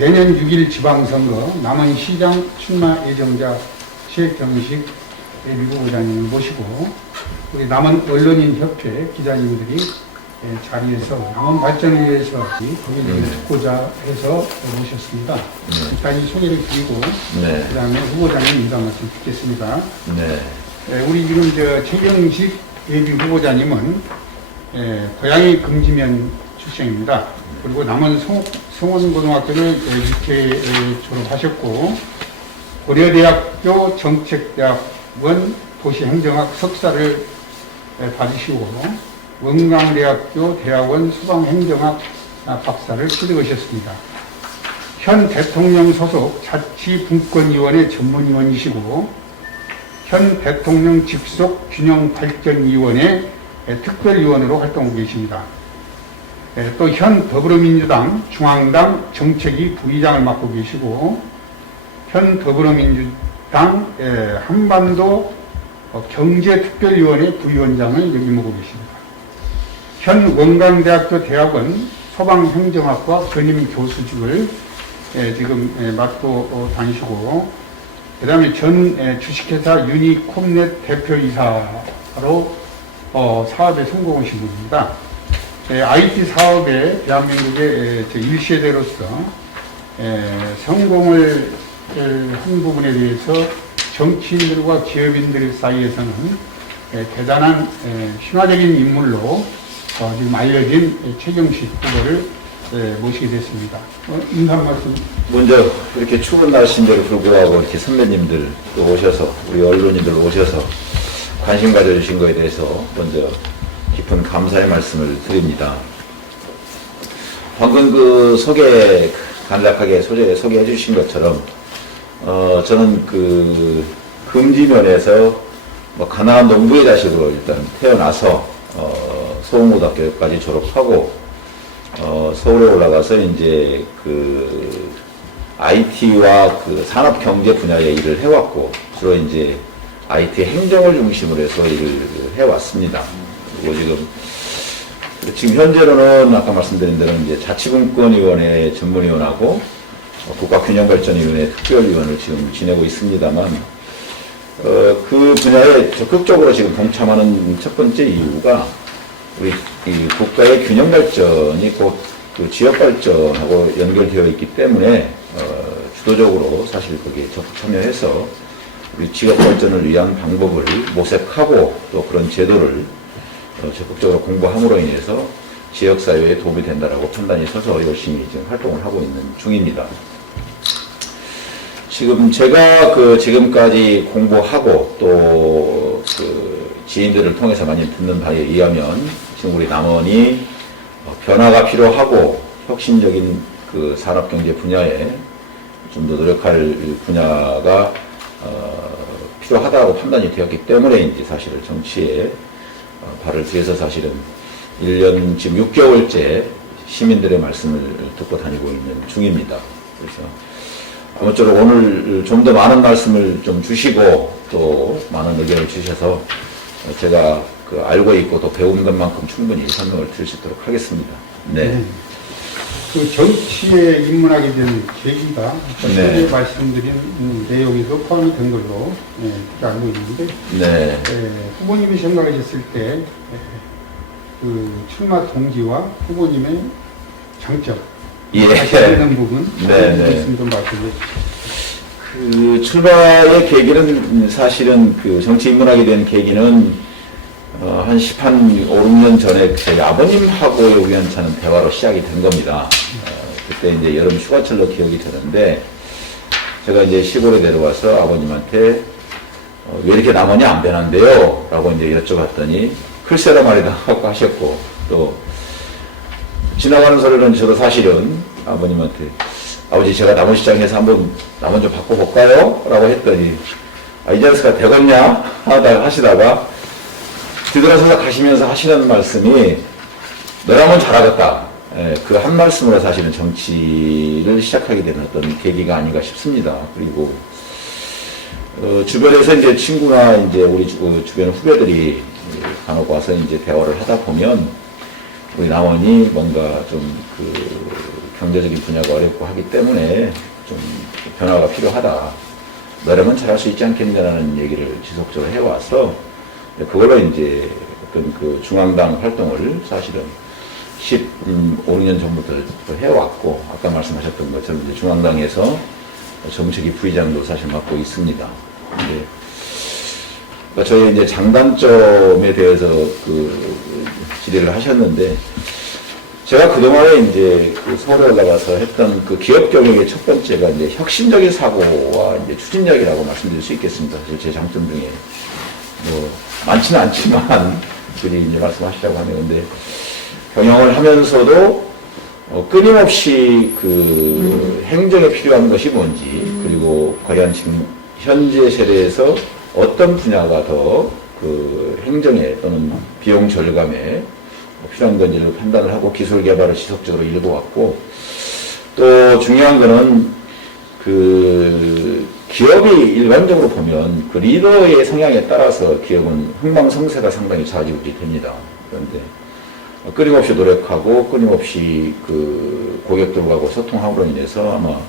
내년 6일 지방선거 남원시장 출마 예정자 시액정식 예비후보자님을 모시고 우리 남원 언론인협회 기자님들이 자리에서 남원 발전을 위해서 고민을 듣고자 해서 모셨습니다. 일단 이 소개를 드리고 그 다음에 후보자님 인사 말씀 듣겠습니다. 우리 지금 최경식 예비후보자님은 고향이 금지면 출생입니다. 그리고 남원 성원고등학교를 육회 졸업하셨고 고려대학교 정책대학원 도시행정학 석사를 받으시고 원광대학교 대학원 소방행정학 박사를 취득하셨습니다. 현 대통령 소속 자치분권위원회 전문위원이시고 현 대통령 직속 균형발전위원회 특별위원으로 활동하고 계십니다. 또 현 더불어민주당 중앙당 정책위 부의장을 맡고 계시고 현 더불어민주당 한반도 경제특별위원회 부위원장을 역임하고 계십니다. 현 원광대학교 대학원 소방행정학과 전임교수직을 지금 맡고 다니시고 그 다음에 전 주식회사 유니콤넷 대표이사로 사업에 성공하신 분입니다. IT 사업에 대한민국의 제1세대로서 성공을 한 부분에 대해서 정치인들과 기업인들 사이에서는 대단한 신화적인 인물로 지금 알려진 최경식 후보를 모시게 됐습니다. 인사 말씀. 먼저 이렇게 추운 날씨인데도 불구하고 이렇게 선배님들 또 오셔서 우리 언론인들 오셔서 관심 가져주신 것에 대해서 먼저 깊은 감사의 말씀을 드립니다. 방금 간략하게 소개해 주신 것처럼 저는 금지면에서 가난한 농부의 자식으로 일단 태어나서 소원고등학교까지 졸업하고 서울에 올라가서 이제 IT와 산업경제 분야의 일을 해왔고 주로 이제 IT 행정을 중심으로 해서 일을 해왔습니다. 그리고 지금 현재로는 아까 말씀드린 대로 이제 자치분권위원회 전문위원하고 국가균형발전위원회 특별위원을 지금 지내고 있습니다만 그 분야에 적극적으로 지금 동참하는 첫 번째 이유가 우리 이 국가의 균형발전이 곧 그 지역발전하고 연결되어 있기 때문에 주도적으로 사실 거기에 적극 참여해서 우리 지역발전을 위한 방법을 모색하고 또 그런 제도를 적극적으로 공부함으로 인해서 지역사회에 도움이 된다라고 판단이 서서 열심히 지금 활동을 하고 있는 중입니다. 지금 제가 지금까지 공부하고 또 지인들을 통해서 많이 듣는 바에 의하면 지금 우리 남원이 변화가 필요하고 혁신적인 산업경제 분야에 좀 더 노력할 분야가 필요하다고 판단이 되었기 때문에 이제 사실은 정치에 발을 들여서 사실은 1년 지금 6개월째 시민들의 말씀을 듣고 다니고 있는 중입니다. 그래서 아무쪼록 오늘 좀 더 많은 말씀을 좀 주시고 또 많은 의견을 주셔서 제가 알고 있고 또 배운 것만큼 충분히 설명을 드릴 수 있도록 하겠습니다. 네. 정치에 입문하게 된 계기가 전에 말씀드린 내용에도 포함이 된 걸로 알고 있는데 후보님이 생각하셨을 때 출마 동기와 후보님의 장점 하시는 부분 말씀 좀 말씀해 주시죠. 출마의 계기는 사실은 정치 입문하게 된 계기는 한 5, 6년 전에 저희 아버님하고의 우연찮은 대화로 시작이 된 겁니다. 그때 이제 여름 휴가철로 기억이 되는데 제가 이제 시골에 내려와서 아버님한테 왜 이렇게 남원이 안 변한대요? 라고 이제 여쭤봤더니 글쎄라 말이다 하고 하셨고 또 지나가는 소리는 저도 사실은 아버님한테 아버지 제가 남원시장에서 한번 남원 좀 바꿔볼까요? 라고 했더니 이 자식아 되겠냐? 하시다가 뒤돌아서서 가시면서 하시는 말씀이 너라면 잘하겠다. 그 한 말씀으로 사실은 정치를 시작하게 되는 어떤 계기가 아닌가 싶습니다. 그리고 주변에서 이제 친구나 이제 우리 주변 후배들이 간혹 와서 이제 대화를 하다 보면 우리 남원이 뭔가 좀 경제적인 분야가 어렵고 하기 때문에 좀 변화가 필요하다. 너라면 잘할 수 있지 않겠냐라는 얘기를 지속적으로 해와서 그걸로 이제 어떤 그 중앙당 활동을 사실은 15년 전부터 해왔고 아까 말씀하셨던 것처럼 이제 중앙당에서 정책위 부의장도 사실 맡고 있습니다. 근데 그러니까 저희 이제 장단점에 대해서 그 질의를 하셨는데 제가 그동안에 이제 그 서울에 올라가서 했던 그 기업 경영의 첫 번째가 이제 혁신적인 사고와 이제 추진력이라고 말씀드릴 수 있겠습니다. 사실 제 장점 중에 뭐 많지는 않지만 그분이 이제 말씀하시라고 하네요. 근데 경영을 하면서도 끊임없이 그 행정에 필요한 것이 뭔지 그리고 과연 지금 현재 세대에서 어떤 분야가 더 그 행정에 또는 비용 절감에 필요한 건지를 판단을 하고 기술 개발을 지속적으로 일궈왔고 또 중요한 거는 그 기업이 일반적으로 보면 그 리더의 성향에 따라서 기업은 흥망성쇠가 상당히 좌지우지 됩니다. 그런데 끊임없이 노력하고 끊임없이 그 고객들하고 소통함으로 인해서 아마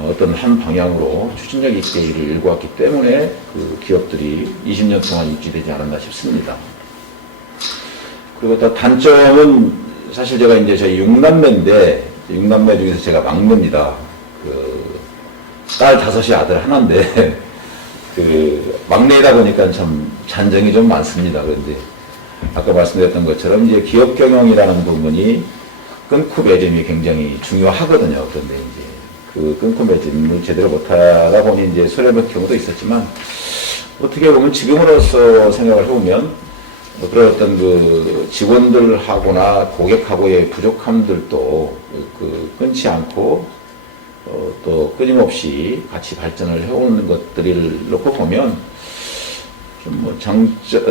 어떤 한 방향으로 추진력 있게 일을 일궈왔기 때문에 그 기업들이 20년 동안 유지되지 않았나 싶습니다. 그리고 또 단점은 사실 제가 이제 저희 6남매인데 6남매 중에서 제가 막내입니다. 그 딸 5이 아들 하나인데 그 막내이다 보니까 참 잔정이 좀 많습니다. 그런데 아까 말씀드렸던 것처럼 이제 기업 경영이라는 부분이 끊고 매짐이 굉장히 중요하거든요. 그런데 이제 그 끊고 매짐을 제대로 못하다 보니 이제 손해볼 경우도 있었지만 어떻게 보면 지금으로서 생각을 해보면 그런 어떤 그 직원들하고나 고객하고의 부족함들도 그 끊지 않고 또 끊임없이 같이 발전을 해오는 것들을 놓고 보면 좀 뭐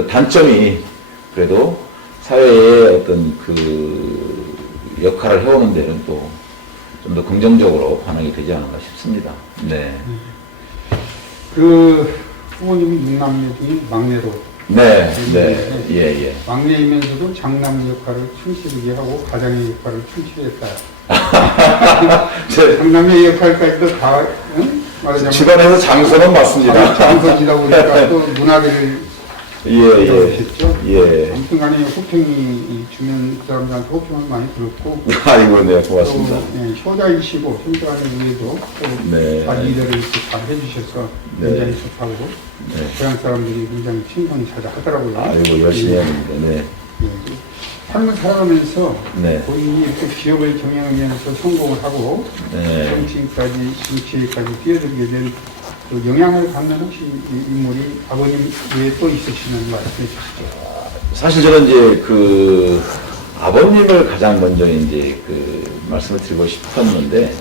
단점이 그래도 사회의 어떤 그 역할을 해오는 데는 또 좀 더 긍정적으로 반응이 되지 않았나 싶습니다. 네. 그 후보님이 6남매 중에 막내로. 네, 네, 예, 예. 막내이면서도 장남 역할을 충실하게 하고 가장의 역할을 충실했다. 장남의 역할까지도 다, 응? 말하자면. 집안에서 장소는 맞습니다. 장소지다 보니까 또 문화를 예, 예. 예. 아무튼 간에 호평이 주변 사람들한테 호평을 많이 들었고. 아이고, 네, 고맙습니다. 또, 네, 효자이시고, 현장하는 위에도 또 네. 자기 일을 이렇게 잘 해주셔서 굉장히 좋다고. 네. 고향 사람들이 굉장히 칭찬이 자자하더라고요. 아이고, 열심히 해야 됩니다. 네. 예, 삶을 살아가면서 네. 본인이 이렇게 기업을 경영하면서 성공을 하고 네. 정치까지 뛰어들게 된 그 영향을 받는 혹시 인물이 아버님 외에 또 있으시면 말씀해 주시죠. 사실 저는 이제 그 아버님을 가장 먼저 이제 그 말씀을 드리고 싶었는데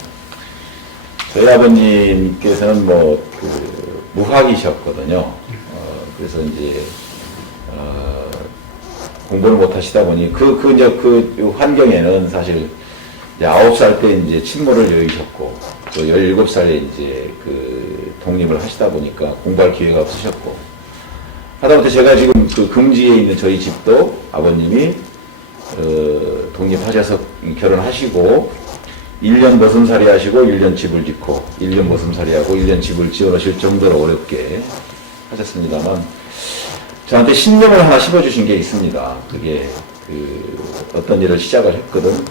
저희 아버님께서는 뭐 그 무학이셨거든요. 그래서 이제 공부를 못 하시다 보니 이제 그 환경에는 사실 이제 9살 때 이제 친모를 여의셨고 또 17살에 이제 그 독립을 하시다 보니까 공부할 기회가 없으셨고 하다못해 제가 지금 그 금지에 있는 저희 집도 아버님이 독립하셔서 결혼하시고 1년 머슴살이 하시고 1년 집을 짓고 1년 머슴살이 하고 1년 집을 지어놓으실 정도로 어렵게 하셨습니다만 저한테 신념을 하나 심어주신 게 있습니다. 그게 그 어떤 일을 시작을 했거든.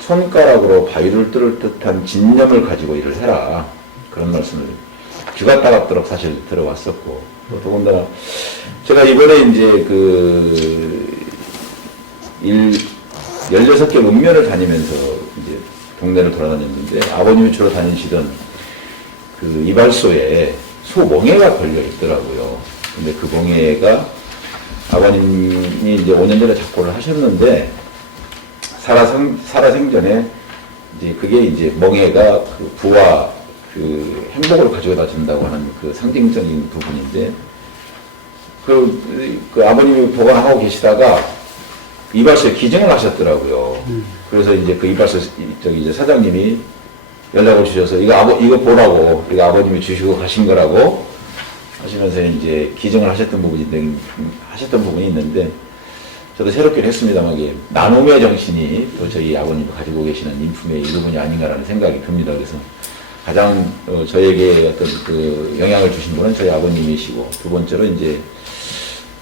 손가락으로 바위를 뚫을 듯한 진념을 가지고 일을 해라. 그런 말씀을 귀가 따갑도록 사실 들어왔었고, 또 더군다나 제가 이번에 이제 그 16개 읍면을 다니면서 이제 동네를 돌아다녔는데 아버님이 주로 다니시던 그 이발소에 소멍에가 걸려 있더라고요. 근데 그 멍에가 아버님이 이제 5년 전에 작고를 하셨는데 살아생전에 이제 그게 이제 멍에가 그 부와 그 행복을 가져다 준다고 하는 그 상징적인 부분인데 그 아버님이 보관하고 계시다가 이발소에 기증을 하셨더라고요. 그래서 이제 그 이발소 이제 사장님이 연락을 주셔서 이거 보라고 이거 아버님이 주시고 가신 거라고 하시면서 이제 기증을 하셨던 부분이 있는데 저도 새롭긴 했습니다만 이게 나눔의 정신이 또 저희 아버님이 가지고 계시는 인품의 일부분이 아닌가라는 생각이 듭니다. 그래서 가장 저에게 어떤 그 영향을 주신 분은 저희 아버님이시고, 두 번째로 이제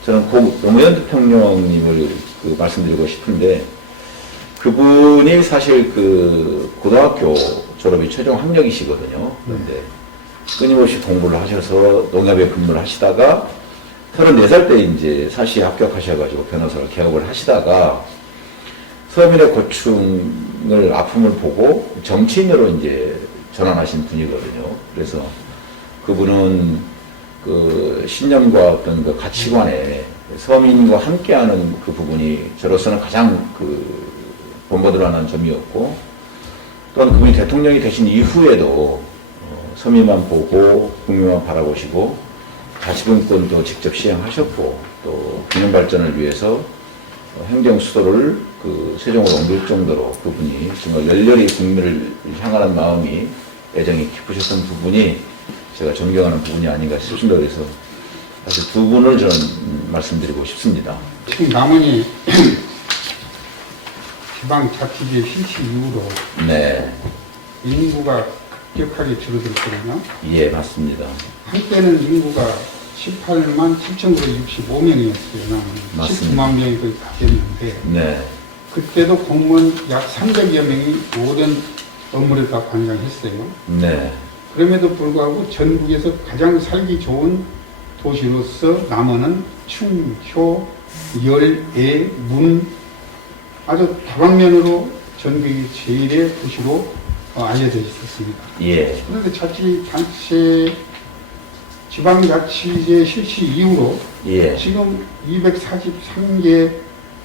저는 고 노무현 대통령님을 그 말씀드리고 싶은데, 그분이 사실 그 고등학교 졸업이 최종 학력이시거든요. 그런데 끊임없이 공부를 하셔서 농협에 근무를 하시다가 34살 때 이제 사시에 합격하셔가지고 변호사를 개업을 하시다가 서민의 고충을, 아픔을 보고 정치인으로 이제 전환하신 분이거든요. 그래서 그분은 그 신념과 어떤 그 가치관에 서민과 함께하는 그 부분이 저로서는 가장 그 본보들어하는 점이었고, 또한 그분이 대통령이 되신 이후에도 서민만 보고 국민만 바라보시고 자치분권도 직접 시행하셨고, 또 균형 발전을 위해서 행정 수도를 그 세종으로 옮길 정도로 그분이 정말 열렬히 국민을 향하는 마음이, 애정이 깊으셨던 부분이 제가 존경하는 부분이 아닌가 싶습니다. 그래서 사실 두 분을 저는 말씀드리고 싶습니다. 지금 남원이 지방자치제 실시 이후로 네. 인구가 급격하게 줄어들었거든요. 예, 맞습니다. 한때는 인구가 18만 7,965명이었어요. 남원이. 맞습니다. 19만 명이 거의 다 됐는데, 네. 그때도 공무원 약 300여 명이 모든 업무를 다 관장했어요. 네. 그럼에도 불구하고 전국에서 가장 살기 좋은 도시로서 남원은 충, 효, 열, 애, 문 아주 다방면으로 전국의 제일의 도시로 알려져 있었습니다. 예. 그런데 지방자치제 실시 이후로 예. 지금 243개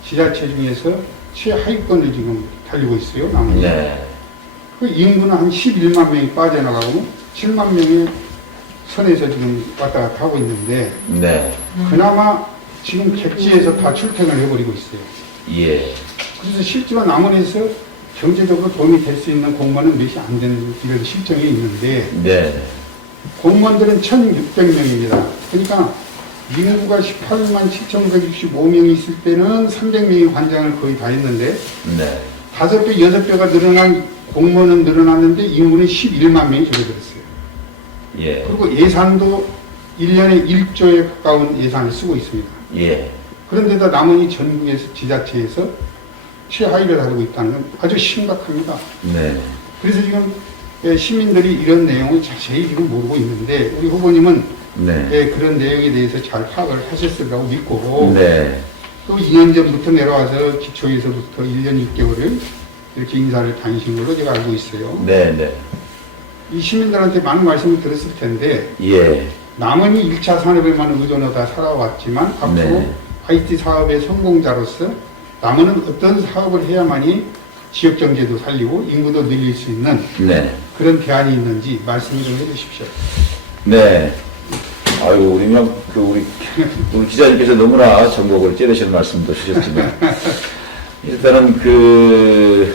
지자체 중에서 최하위권을 지금 달리고 있어요. 남원이. 네. 그 인구는 한 11만 명이 빠져나가고 7만 명의 선에서 지금 왔다 갔다 하고 있는데, 네. 그나마 지금 객지에서 다 출퇴근을 해버리고 있어요. 예. 그래서 실제로 남원에서 경제적으로 도움이 될 수 있는 공무원은 몇이 안 되는 이런 실정이 있는데, 네. 공무원들은 1,600명입니다. 그러니까 인구가 18만 7,965명이 있을 때는 300명이 관장을 거의 다 했는데, 네. 5배, 6배가 늘어난 공무원은 늘어났는데 인구는 11만 명이 줄어들었어요. 예. 그리고 예산도 1년에 1조에 가까운 예산을 쓰고 있습니다. 예. 그런데다 남원이 전국에서 지자체에서 최하위를 다루고 있다는 건 아주 심각합니다. 네. 그래서 지금 시민들이 이런 내용을 자세히 지금 모르고 있는데, 우리 후보님은 네. 그런 내용에 대해서 잘 파악을 하셨을 거라고 믿고, 네. 또 2년 전부터 내려와서 기초에서부터 1년 6개월을 이렇게 인사를 다니신 걸로 제가 알고 있어요. 네. 네. 이 시민들한테 많은 말씀을 들었을 텐데, 예. 남원이 1차 산업에만 의존하다 살아왔지만 앞으로 네. IT 사업의 성공자로서 남원은 어떤 사업을 해야만이 지역 경제도 살리고 인구도 늘릴 수 있는 네. 그런 대안이 있는지 말씀 좀 해주십시오. 네. 아유, 우리 기자님께서 너무나 전곡을 찌르시는 말씀도 주셨지만, 일단은 그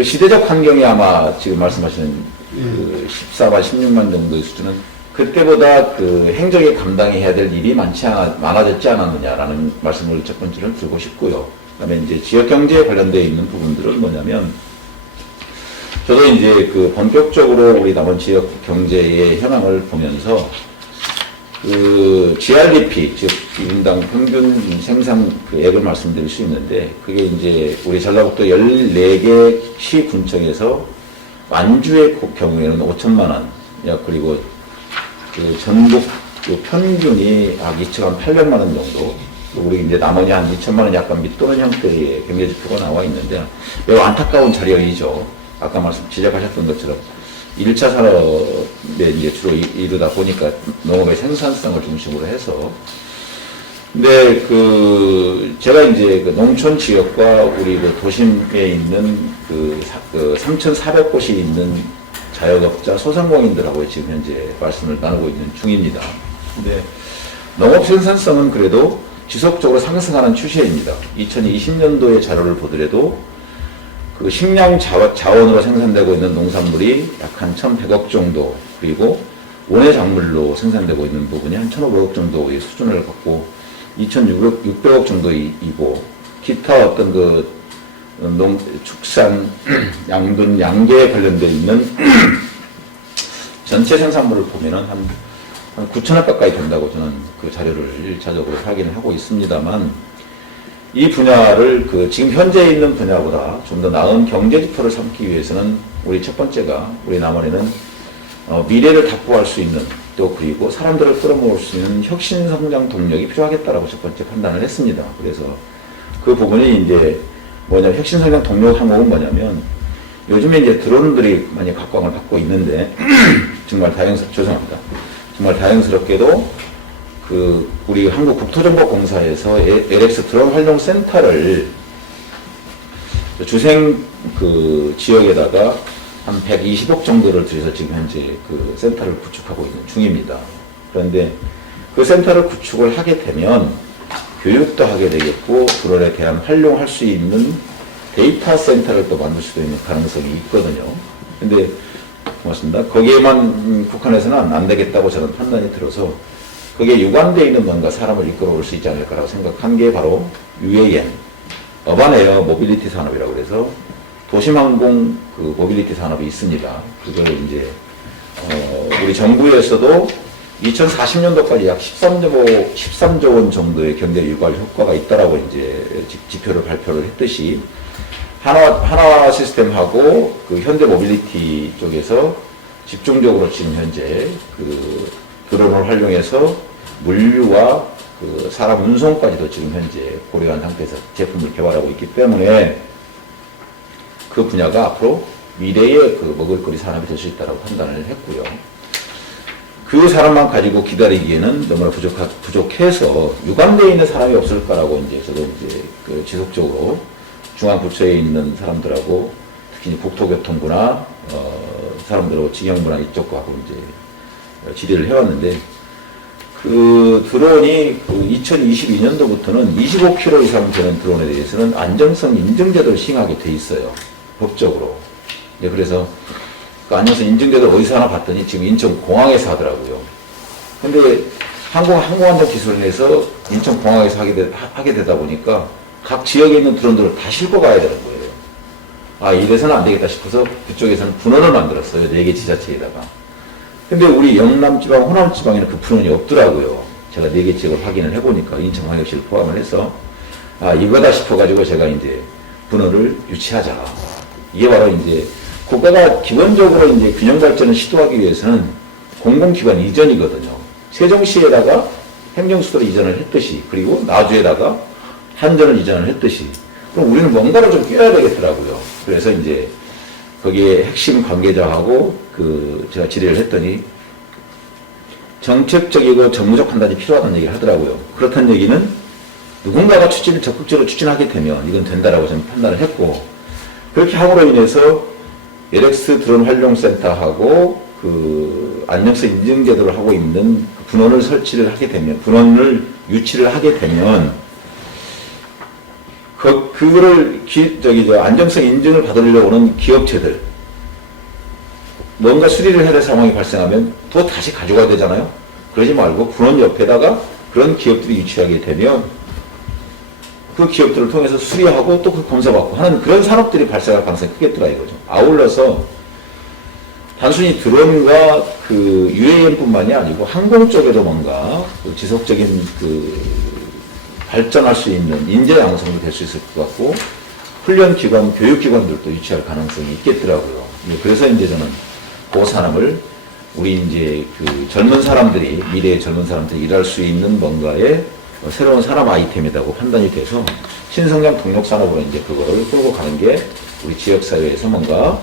시대적 환경이 아마 지금 말씀하시는 그 14만, 16만 정도의 수준은 그때보다 그 행정에 감당해야 될 일이 많아졌지 않았느냐라는 말씀을 첫 번째로 드리고 싶고요. 그 다음에 이제 지역 경제에 관련되어 있는 부분들은 뭐냐면, 저도 이제 그 본격적으로 우리 남원 지역 경제의 현황을 보면서 그 GRDP, 즉 1인당 평균 생산 그액을 말씀드릴 수 있는데, 그게 이제 우리 전라북도 14개 시군청에서 완주의 경우에는 5천만 원, 그리고 그 전국 그 평균이 약 2,800만 원 정도, 우리 이제 남원이 한 2천만 원 약간 밑도는 형태의 경제 지표가 나와 있는데 매우 안타까운 자리이죠. 아까 지적하셨던 것처럼 1차 산업에 이제 주로 이르다 보니까 농업의 생산성을 중심으로 해서, 근데 제가 이제 그 농촌 지역과 우리 그 도심에 있는 그 3,400곳이 있는 자영업자 소상공인들하고 지금 현재 말씀을 나누고 있는 중입니다. 근데 농업 생산성은 그래도 지속적으로 상승하는 추세입니다. 2020년도의 자료를 보더라도 그 식량 자원으로 생산되고 있는 농산물이 약 한 1,100억 정도, 그리고 원예 작물로 생산되고 있는 부분이 한 1,500억 정도의 수준을 갖고 2,600억 정도이고, 기타 어떤 축산, 양분, 양계에 관련되어 있는 전체 생산물을 보면은 한 9천억 가까이 된다고 저는 그 자료를 1차적으로 확인을 하고 있습니다만, 이 분야를 지금 현재 있는 분야보다 좀 더 나은 경제 지표를 삼기 위해서는 우리 첫 번째가 우리 남원에는 미래를 확보할 수 있는, 또 그리고 사람들을 끌어모을 수 있는 혁신 성장 동력이 필요하겠다라고 첫 번째 판단을 했습니다. 그래서 그 부분이 이제 뭐냐면, 혁신 성장 동력 항목은 뭐냐면, 요즘에 이제 드론들이 많이 각광을 받고 있는데 정말 죄송합니다. 정말 다행스럽게도 우리 한국국토정보공사에서 LX 드론 활용 센터를 주생 지역에다가 한 120억 정도를 들여서 지금 현재 센터를 구축하고 있는 중입니다. 그런데 그 센터를 구축을 하게 되면 교육도 하게 되겠고, 드론에 대한 활용할 수 있는 데이터 센터를 또 만들 수도 있는 가능성이 있거든요. 근데 고맙습니다. 거기에만 국한해서는 안 되겠다고 저는 판단이 들어서, 그게 유관되어 있는 뭔가 사람을 이끌어올 수 있지 않을까라고 생각한 게 바로 UAM, 어반에어 모빌리티 산업이라고 그래서 도심항공 모빌리티 산업이 있습니다. 그걸 이제 우리 정부에서도 2040년도까지 약 13조 원 정도의 경제 유발 효과가 있다라고 이제 지표를 발표를 했듯이, 하나 시스템하고 현대 모빌리티 쪽에서 집중적으로 지금 현재 드론을 활용해서 물류와 사람 운송까지도 지금 현재 고려한 상태에서 제품을 개발하고 있기 때문에, 그 분야가 앞으로 미래의 먹을거리 산업이 될 수 있다고 판단을 했고요. 그 사람만 가지고 기다리기에는 너무나 부족해서 유관되어 있는 사람이 없을까라고 이제 저도 이제 지속적으로 중앙부처에 있는 사람들하고, 특히 국토교통부나 사람들하고 직영부나 이쪽하고 이제 질의를 해왔는데, 드론이 2022년도부터는 25kg 이상 되는 드론에 대해서는 안정성 인증제도를 시행하게 돼 있어요. 법적으로. 네, 그래서 안정성 인증제도를 어디서 하나 봤더니 지금 인천공항에서 하더라고요. 근데 항공안전 기술을 해서 인천공항에서 하게 되다 보니까 각 지역에 있는 드론들을 다 싣고 가야 되는 거예요. 이래서는 안 되겠다 싶어서 그쪽에서는 분원을 만들었어요. 4개 지자체에다가. 근데 우리 영남지방, 호남지방에는 그 분원이 없더라고요. 제가 4개 지역을 확인을 해보니까 인천광역시를 포함을 해서, 이거다 싶어가지고 제가 이제 분원을 유치하자. 이게 바로 이제 국가가 기본적으로 이제 균형 발전을 시도하기 위해서는 공공기관 이전이거든요. 세종시에다가 행정수도를 이전을 했듯이, 그리고 나주에다가 한전을 이전을 했듯이, 그럼 우리는 뭔가를 좀 껴야 되겠더라고요. 그래서 이제 거기에 핵심 관계자하고 제가 질의를 했더니 정책적이고 정무적 판단이 필요하다는 얘기를 하더라고요. 그렇다는 얘기는 누군가가 적극적으로 추진하게 되면 이건 된다라고 저는 판단을 했고, 그렇게 함으로 인해서 LX 드론 활용센터하고 안정성 인증제도를 하고 있는 분원을 설치를 하게 되면, 분원을 유치를 하게 되면, 그거를 안정성 인증을 받으려고 오는 기업체들, 뭔가 수리를 해야 될 상황이 발생하면 또 다시 가져가야 되잖아요. 그러지 말고 분원 옆에다가 그런 기업들이 유치하게 되면 그 기업들을 통해서 수리하고 또 검사받고 하는 그런 산업들이 발생할 가능성이 크겠더라 이거죠. 아울러서 단순히 드론과 UAM뿐만이 아니고 항공 쪽에도 뭔가 지속적인 발전할 수 있는 인재 양성도 될 수 있을 것 같고, 훈련기관, 교육기관들도 유치할 가능성이 있겠더라고요. 그래서 이제 저는 그 산업을 우리 이제 젊은 사람들이, 미래의 젊은 사람들이 일할 수 있는 뭔가의 새로운 산업 아이템이라고 판단이 돼서 신성장 동력 산업으로 이제 그거를 끌고 가는 게 우리 지역사회에서 뭔가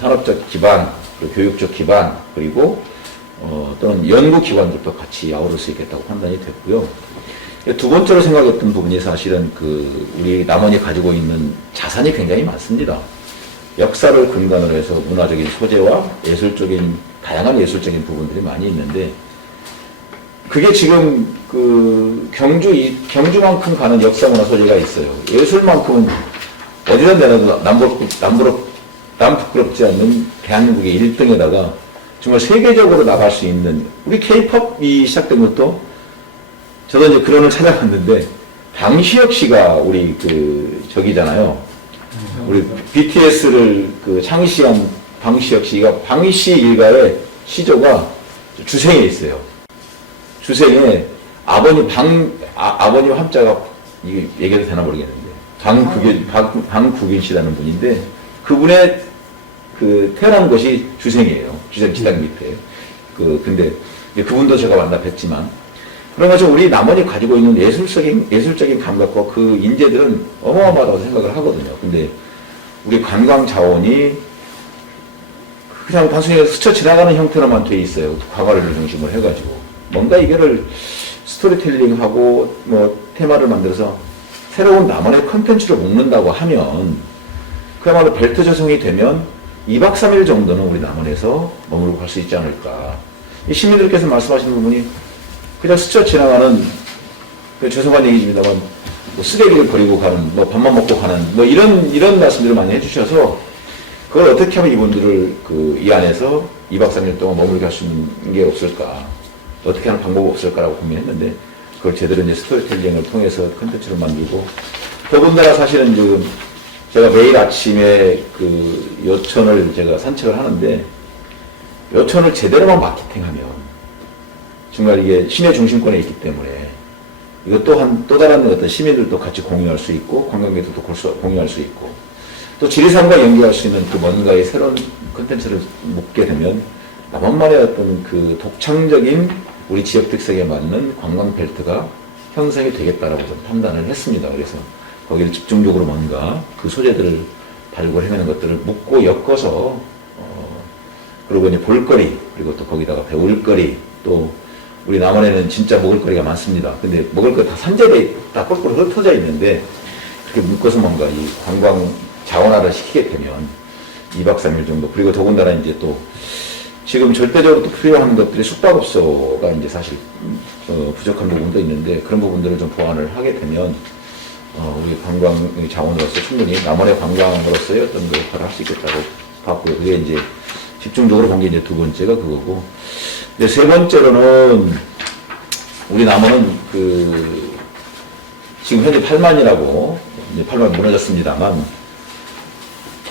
산업적 기반, 그리고 교육적 기반, 그리고 또는 연구기관들도 같이 아우를 수 있겠다고 판단이 됐고요. 두 번째로 생각했던 부분이 사실은 우리 남원이 가지고 있는 자산이 굉장히 많습니다. 역사를 근간으로 해서 문화적인 소재와 예술적인, 다양한 예술적인 부분들이 많이 있는데, 그게 지금 경주만큼 가는 역사 문화 소재가 있어요. 예술만큼은 어디다 내놔도 남부끄럽지 않는 대한민국의 1등에다가 정말 세계적으로 나갈 수 있는, 우리 K-POP이 시작된 것도 저도 이제 근원을 찾아봤는데 방시혁 씨가 우리 저기잖아요. 우리 BTS를 창시한 방시혁 씨가 방시 일가의 시조가 주생에 있어요. 주생에 아버님 아버님 한자가 이게 얘기해도 되나 모르겠는데 방국인 씨라는 분인데 그분의 태어난 곳이 주생이에요. 주생 지당 밑에. 근데 그분도 제가 만나 뵀지만 그런 것처럼 우리 남원이 가지고 있는 예술적인 감각과 그 인재들은 어마어마하다고 생각을 하거든요. 근데 우리 관광 자원이 그냥 단순히 스쳐 지나가는 형태로만 돼 있어요. 과거를 중심으로 해가지고. 뭔가 이거를 스토리텔링하고 테마를 만들어서 새로운 남원의 컨텐츠를 묶는다고 하면 그야말로 벨트 조성이 되면 2박 3일 정도는 우리 남원에서 머물고 갈 수 있지 않을까. 이 시민들께서 말씀하시는 부분이 그냥 스쳐 지나가는, 죄송한 얘기입니다만, 쓰레기를 버리고 가는, 밥만 먹고 가는, 이런 말씀들을 많이 해주셔서, 그걸 어떻게 하면 이분들을 이 안에서 2박 3일 동안 머물게 할 수 있는 게 없을까. 어떻게 하는 방법이 없을까라고 고민했는데, 그걸 제대로 이제 스토리텔링을 통해서 컨텐츠를 만들고, 더군다나 사실은 제가 매일 아침에 요천을 제가 산책을 하는데, 요천을 제대로만 마케팅하면, 정말 이게 시내 중심권에 있기 때문에, 이거 또 다른 어떤 시민들도 같이 공유할 수 있고, 관광객들도 공유할 수 있고, 또 지리산과 연계할 수 있는 뭔가의 새로운 콘텐츠를 묻게 되면, 남원만의 어떤 독창적인 우리 지역 특색에 맞는 관광 벨트가 형성이 되겠다라고 좀 판단을 했습니다. 그래서 거기를 집중적으로 뭔가 그 소재들을 발굴해내는 것들을 묻고 엮어서, 그리고 이제 볼거리, 그리고 또 거기다가 배울거리, 또 우리 남원에는 진짜 먹을거리가 많습니다. 근데 먹을거리 다 산재돼, 다 꼴꼴 흩어져 있는데, 그렇게 묶어서 뭔가 이 관광 자원화를 시키게 되면 2박 3일 정도, 그리고 더군다나 이제 또 지금 절대적으로 또 필요한 것들이 숙박업소가 이제 사실 부족한 부분도 있는데 그런 부분들을 좀 보완을 하게 되면 우리 관광 자원으로서 충분히 남원의 관광으로서의 어떤 역할을 할 수 있겠다고 봤고요. 그게 이제 집중적으로 본 게 이제 두 번째가 그거고. 근데 세 번째로는 우리 남원은 지금 현재 8만이라고 이제 8만 무너졌습니다만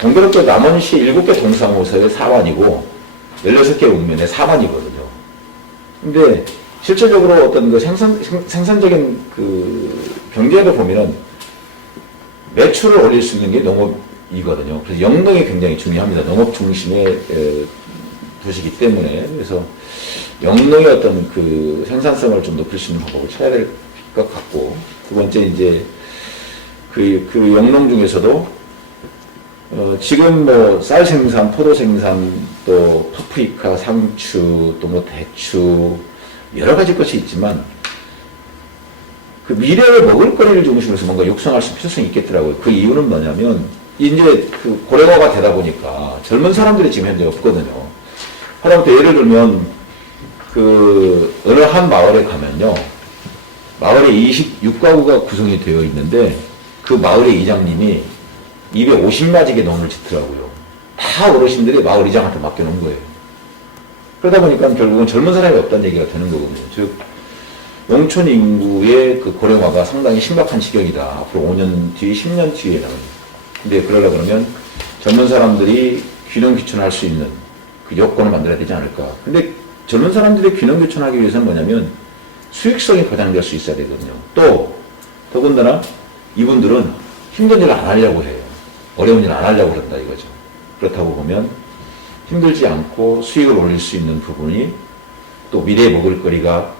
공교롭게 남원시 7개 동사무소에 4만이고 16개 읍면에 4만이거든요. 근데 실질적으로 어떤 생산적인 경제를 보면은 매출을 올릴 수 있는 게 농업이거든요. 그래서 영농이 굉장히 중요합니다. 농업 중심의 도시이기 때문에. 그래서 영농의 어떤 생산성을 좀 높일 수 있는 방법을 찾아야 될 것 같고, 두 번째 이제 영농 중에서도 지금 쌀 생산, 포도 생산, 또 파프리카, 상추, 또 대추 여러 가지 것이 있지만 미래의 먹을거리를 중심으로 뭔가 육성할 수 필요성이 있겠더라고요. 그 이유는 뭐냐면 이제 고령화가 되다 보니까 젊은 사람들이 지금 현재 없거든요. 하다못해 예를 들면 어느 한 마을에 가면요, 마을에 26가구가 구성이 되어 있는데 그 마을의 이장님이 250마지게 농을 짓더라고요. 다 어르신들이 마을 이장한테 맡겨놓은 거예요. 그러다 보니까 결국은 젊은 사람이 없다는 얘기가 되는 거거든요. 즉 농촌 인구의 고령화가 상당히 심각한 지경이다. 앞으로 5년 뒤, 10년 뒤에는. 근데 그러려고 그러면 젊은 사람들이 귀농귀촌할 수 있는 여건을 만들어야 되지 않을까. 근데 젊은 사람들이 귀농귀촌하기 위해서는 뭐냐면 수익성이 보장될 수 있어야 되거든요. 또 더군다나 이분들은 힘든 일을 안 하려고 해요. 어려운 일을 안 하려고 그런다 이거죠. 그렇다고 보면 힘들지 않고 수익을 올릴 수 있는 부분이 또 미래의 먹을거리가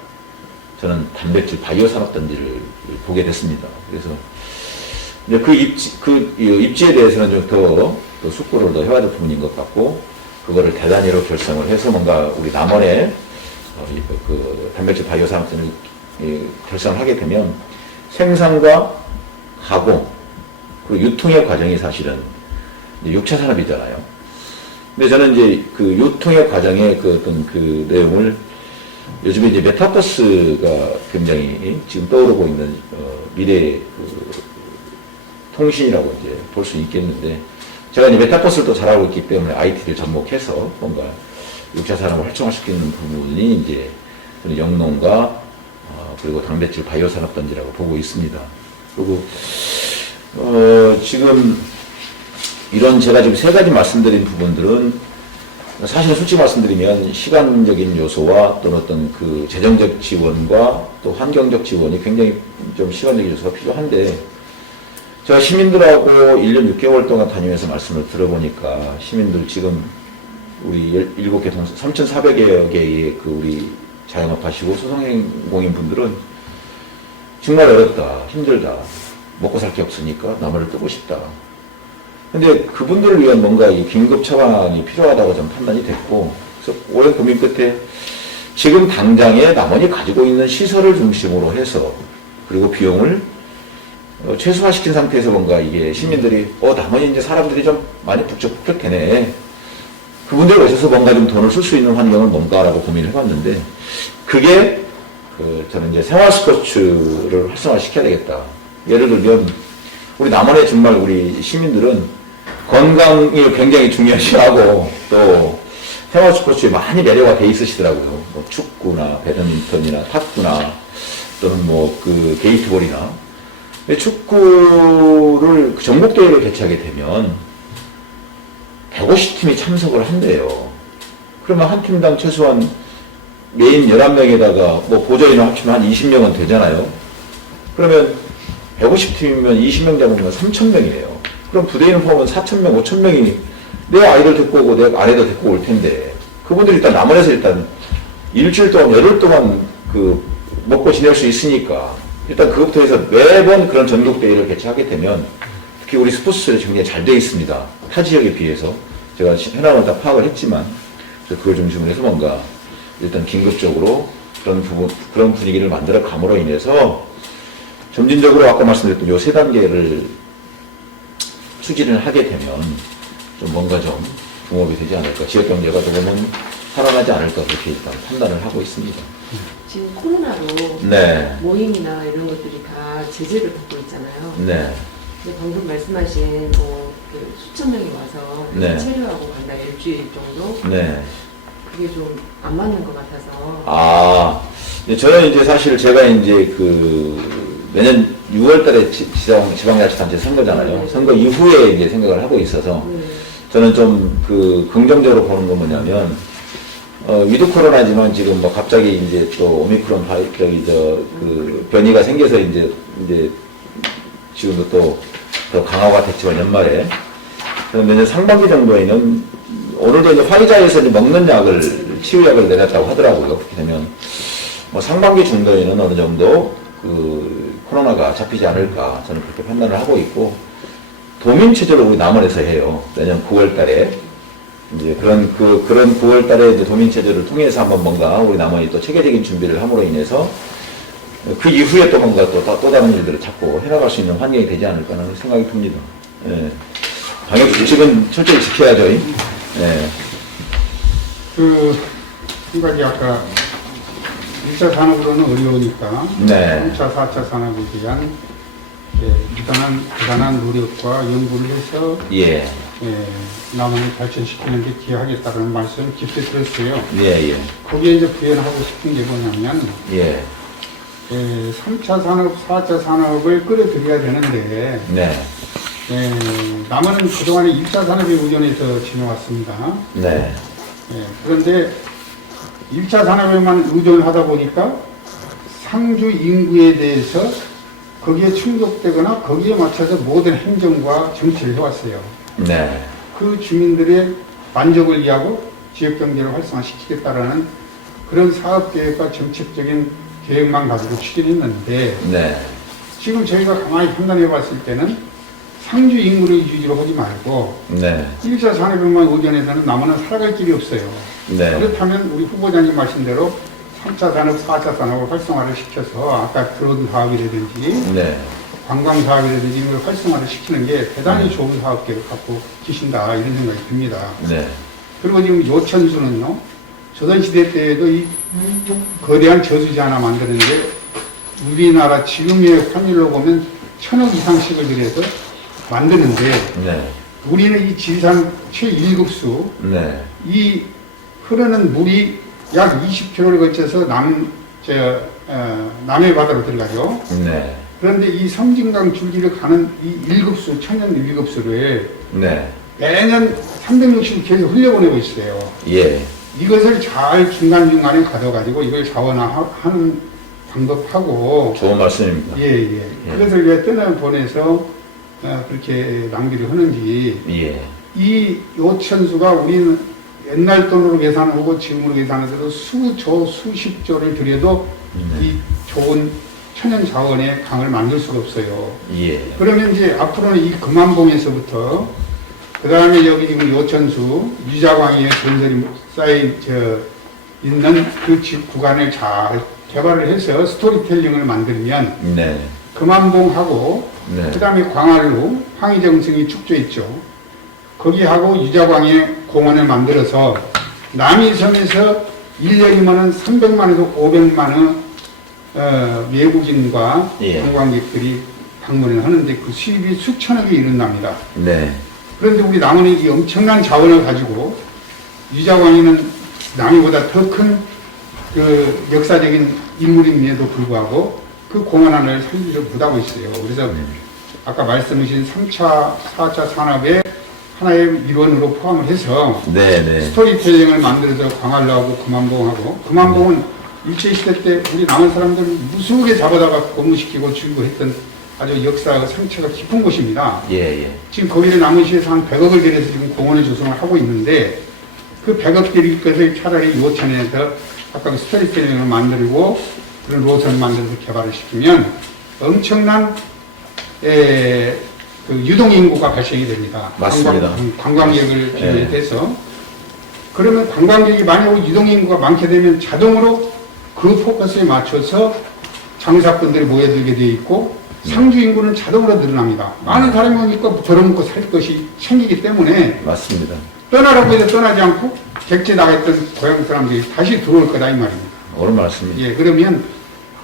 저는 단백질 바이오 산업단지를 보게 됐습니다. 그래서 이제 입지에 대해서는 좀 더 숙고를 더 해야 될 부분인 것 같고, 그거를 대단위로 결성을 해서 뭔가 우리 남원의 단백질 바이오 산업단지를 결성을 하게 되면 생산과 가공, 그리고 유통의 과정이 사실은 6차 산업이잖아요. 근데 저는 이제 유통의 과정의 어떤 내용을 요즘에 이제 메타버스가 굉장히 지금 떠오르고 있는 미래의 통신이라고 이제 볼 수 있겠는데, 제가 이제 메타버스를 또 잘하고 있기 때문에 IT를 접목해서 뭔가 6차 산업을 활성화시키는 부분이 이제 저는 영농과 그리고 단백질 바이오 산업단지라고 보고 있습니다. 그리고 지금 이런 제가 지금 세 가지 말씀드린 부분들은 사실 솔직히 말씀드리면 시간적인 요소와 또는 어떤 그 재정적 지원과 또 환경적 지원이 굉장히 좀 시간적인 요소가 필요한데 제가 시민들하고 1년 6개월 동안 다니면서 말씀을 들어보니까 시민들 지금 우리 7개 3,400여 개의 그 우리 자영업 하시고 소상공인 분들은 정말 어렵다, 힘들다, 먹고 살 게 없으니까 나무를 뜨고 싶다. 근데 그분들을 위한 뭔가 이 긴급 처방이 필요하다고 좀 판단이 됐고, 그래서 오랜 고민 끝에 지금 당장에 남원이 가지고 있는 시설을 중심으로 해서 그리고 비용을 최소화시킨 상태에서 뭔가 이게 시민들이 남원이 이제 사람들이 좀 많이 북적북적되네. 그분들 오셔서 뭔가 좀 돈을 쓸 수 있는 환경은 뭔가라고 고민을 해봤는데 그게 저는 이제 생활 스포츠를 활성화시켜야 되겠다. 예를 들면 우리 남원의 정말 우리 시민들은 건강이 굉장히 중요시하고 또 생활 스포츠에 많이 매료가 돼 있으시더라고요. 뭐 축구나 배드민턴이나 탁구나 또는 뭐 그 게이트볼이나. 축구를 전국대회를 개최하게 되면 150팀이 참석을 한대요. 그러면 한 팀당 최소한 메인 11명에다가 뭐 보조인을 합치면 한 20명은 되잖아요. 그러면 150팀이면 20명 잡으면 3,000명이에요. 그럼 부대인을 포함하면 4,000명, 5,000명이 내 아이를 데리고 오고 내 아내도 데리고 올 텐데 그분들이 일단 남원에서 일단 일주일 동안, 열흘 동안 그 먹고 지낼 수 있으니까 일단 그것부터 해서 매번 그런 전국대회를 개최하게 되면 특히 우리 스포츠들이 굉장히 잘 되어 있습니다. 타 지역에 비해서. 제가 현황은 다 파악을 했지만 그걸 중심으로 해서 뭔가 일단 긴급적으로 그런 분위기를 만들어 감으로 인해서 점진적으로 아까 말씀드렸던 요 세 단계를 추진을 하게 되면 좀 뭔가 좀 붕업이 되지 않을까. 지역 경제가 조금은 살아나지 않을까 그렇게 일단 판단을 하고 있습니다. 지금 코로나로 네. 모임이나 이런 것들이 다 제재를 받고 있잖아요. 네. 근데 방금 말씀하신 그 수천 명이 와서 네. 체류하고 간다 일주일 정도. 네. 그게 좀 안 맞는 것 같아서. 저는 이제 사실 제가 이제 매년 6월 달에 지방자치단체 선거잖아요. 네. 선거 이후에 이제 생각을 하고 있어서 네. 저는 좀 긍정적으로 보는 건 뭐냐면, 위드 코로나지만 지금 뭐 갑자기 이제 또 오미크론 변이가 생겨서 이제 지금도 더 강화가 됐지만 연말에 저는 내년 상반기 정도에는 오늘도 이제 화이자에서 이제 먹는 치유약을 내놨다고 하더라고요. 그렇게 되면 뭐 상반기 정도에는 어느 정도 코로나가 잡히지 않을까 저는 그렇게 판단을 하고 있고 도민체제를 우리 남원에서 해요. 내년 9월 달에 이제 그런 9월 달에 이제 도민체제를 통해서 한번 뭔가 우리 남원이 또 체계적인 준비를 함으로 인해서 그 이후에 또 뭔가 또 다른 일들을 자꾸 해나갈 수 있는 환경이 되지 않을까라는 생각이 듭니다. 예. 방역 수칙은 철저히 지켜야죠. 예. 한 가지 아까 1차 산업으로는 어려우니까 네. 3차, 4차 산업에 대한 대단한 노력과 연구를 해서 예. 남원을 발전시키는 데 기여하겠다는 말씀 깊이 들었어요. 예. 거기에 이제 부연하고 싶은 게 뭐냐면 예. 3차 산업, 4차 산업을 끌어들여야 되는데 네. 남원은 그동안에 1차 산업에 의존해서 지내왔습니다. 네. 그런데 1차 산업에만 의존을 하다 보니까 상주 인구에 대해서 거기에 충족되거나 거기에 맞춰서 모든 행정과 정치를 해왔어요. 네. 그 주민들의 만족을 위하고 지역경제를 활성화시키겠다라는 그런 사업계획과 정책적인 계획만 가지고 추진했는데 네. 지금 저희가 가만히 판단해 봤을 때는 상주 인구를 유지로 하지 말고 네. 1차 산업에만 의존해서는 남원은 살아갈 길이 없어요. 네. 그렇다면 우리 후보자님 말씀대로 3차 산업, 4차 산업을 활성화를 시켜서 아까 드론 사업이라든지 네. 관광 사업이라든지 이런 걸 활성화를 시키는 게 대단히 좋은 사업 계획을 갖고 계신다 이런 생각이 듭니다. 네. 그리고 지금 요천수는요, 조선시대 때에도 이 거대한 저수지 하나 만드는데 우리나라 지금의 환율로 보면 1,000억 이상씩을 들여서 만드는데 네. 우리는 이 지리산 최1급수 네. 이 흐르는 물이 약 20km를 거쳐서 남해 바다로 들어가죠. 네. 그런데 이 섬진강 줄기를 가는 이 1급수, 천연 1급수를 네. 매년 360일 계속 흘려보내고 있어요. 예. 이것을 잘 중간중간에 가져가지고 이걸 자원화하는 방법하고, 좋은 말씀입니다. 예. 그것을 왜 떠나보내서 그렇게 낭비를 하는지, 예. 이 요천수가 우리는 옛날 돈으로 계산하고 지금으로 계산해서도 수조, 수십조를 들여도 이 좋은 천연 자원의 강을 만들 수가 없어요. 예. 그러면 이제 앞으로는 이 금암봉에서부터 그 다음에 여기 지금 요천수 유자광이의 전설이 있는 그 구간을 잘 개발을 해서 스토리텔링을 만들면 네. 금암봉하고 네. 그 다음에 광활루 황희정승이 축조 있죠. 거기하고 유자광의 공원을 만들어서 남이섬에서 1년이면은 300만에서 500만의 외국인과 예. 관광객들이 방문을 하는데 그 수입이 수천억에 이른답니다. 네. 그런데 우리 남원이 이 엄청난 자원을 가지고 유자광이는 남이보다 더 큰 그 역사적인 인물임에도 불구하고 그 공원 하나를 살리지 못하고 있어요. 그래서 아까 말씀하신 3차, 4차 산업의 하나의 일원으로 포함을 해서 네. 스토리텔링을 만들어서 광활루하고 금암봉하고, 금암봉은 일제시대 때 우리 남한 사람들 무수하게 잡아다가 고문시키고 죽이고 했던 아주 역사의 상처가 깊은 곳입니다. 예. 지금 거기를 남원시에서 한 100억을 들여서 지금 공원을 조성을 하고 있는데 그 100억 들일 것을 차라리 요천에서 아까 그 스토리텔링을 만들고 그런 로선을 만들어서 개발을 시키면 엄청난 그 유동인구가 발생이 됩니다. 맞습니다. 관광객을 비롯해서. 그러면 관광객이 많이 오고 유동인구가 많게 되면 자동으로 그 포커스에 맞춰서 장사꾼들이 모여들게 되어 있고 상주 인구는 자동으로 늘어납니다. 많은 사람이 오니까 벌어먹고 살 것이 생기기 때문에 맞습니다. 떠나라고 해도 떠나지 않고 객지 나갔던 고향 사람들이 다시 들어올 거다 이 말입니다. 옳은 말씀입니다. 예, 그러면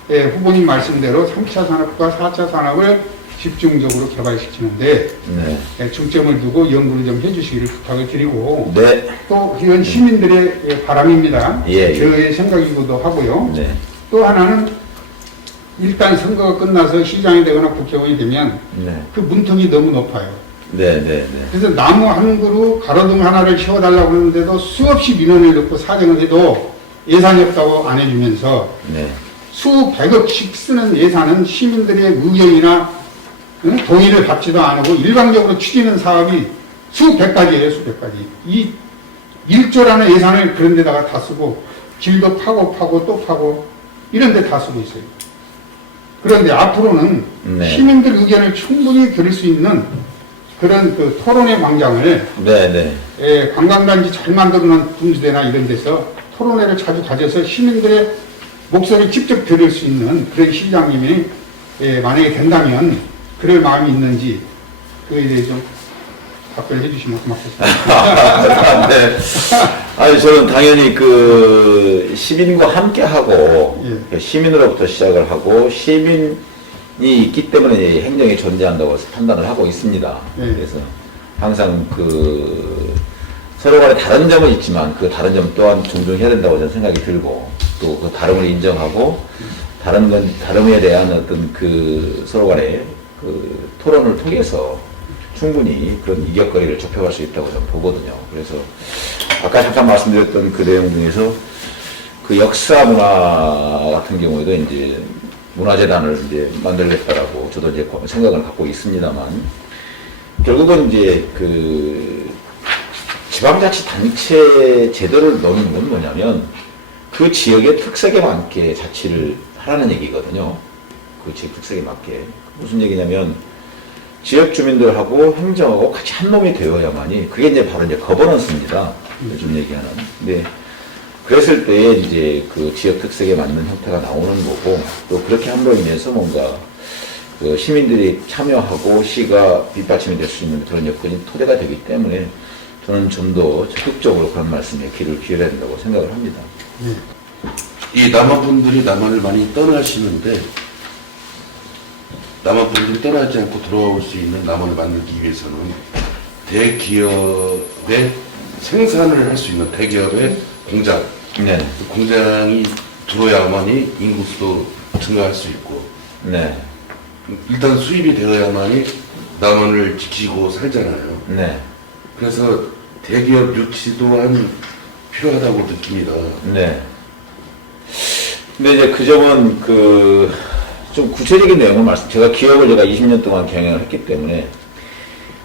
후보님 말씀대로 3차 산업과 4차 산업을 집중적으로 개발시키는데 중점을 두고 연구를 좀 해주시기를 부탁을 드리고 네. 또 이건 시민들의 바람입니다. 저의 생각이기도 하고요. 네. 또 하나는 일단 선거가 끝나서 시장이 되거나 국회의원이 되면 그 문턱이 너무 높아요. 그래서 나무 한 그루 가로등 하나를 세워달라고 하는데도 수없이 민원을 넣고 사정을 해도 예산이 없다고 안 해주면서 수백억씩 쓰는 예산은 시민들의 의견이나 동의를 받지도 않고 일방적으로 추진하는 사업이 수백 가지예요, 수백 가지. 이 1조라는 예산을 그런 데다가 다 쓰고 길도 파고 또 파고 이런 데 다 쓰고 있어요. 그런데 앞으로는 시민들 의견을 충분히 들을 수 있는 그런 그 토론의 광장을 관광단지 잘 만들어놓은 분수대나 이런 데서 토론회를 자주 가져서 시민들의 목소리를 직접 들을 수 있는 그런 시장님이 만약에 된다면 그럴 마음이 있는지 그거에 대해 좀 답변해 주시면 고맙겠습니다. 네. 아니, 저는 당연히 그 시민과 함께 하고 시민으로부터 시작을 하고 시민이 있기 때문에 행정이 존재한다고 판단을 하고 있습니다. 그래서 항상 그 서로 간에 다른 점은 있지만 그 다른 점 또한 존중해야 된다고 저는 생각이 들고 또 그 다름을 인정하고 다름에 대한 어떤 그 서로 간에 그 토론을 통해서 충분히 그런 이격거리를 좁혀갈 수 있다고 저는 보거든요. 그래서 아까 잠깐 말씀드렸던 그 내용 중에서 그 역사 문화 같은 경우에도 이제 문화재단을 이제 만들겠다라고 저도 이제 생각을 갖고 있습니다만 결국은 이제 그 지방자치단체 제도를 넣는 건 뭐냐면 그 지역의 특색에 맞게 자치를 하라는 얘기거든요. 그 지역 특색에 맞게. 무슨 얘기냐면 지역 주민들하고 행정하고 같이 한 몸이 되어야만이 그게 이제 바로 이제 거버넌스입니다. 요즘 얘기하는. 근데 그랬을 때 이제 그 지역 특색에 맞는 형태가 나오는 거고 또 그렇게 함으로 인해서 뭔가 그 시민들이 참여하고 시가 뒷받침이 될 수 있는 그런 여건이 토대가 되기 때문에 저는 좀 더 적극적으로 그런 말씀에 귀를 기울여야 된다고 생각을 합니다. 이 남한 분들이 남한을 많이 떠나시는데 남한 분들이 떠나지 않고 돌아올 수 있는 남한을 만들기 위해서는 대기업의 생산을 할 수 있는 대기업의 공장, 그 공장이 들어야만이 인구수도 증가할 수 있고 일단 수입이 되어야만이 남원을 지키고 살잖아요. 네. 그래서 대기업 유치 또한 필요하다고 느낍니다. 네. 근데 이제 그 점은 좀 구체적인 내용을 제가 기업을 제가 20년 동안 경영을 했기 때문에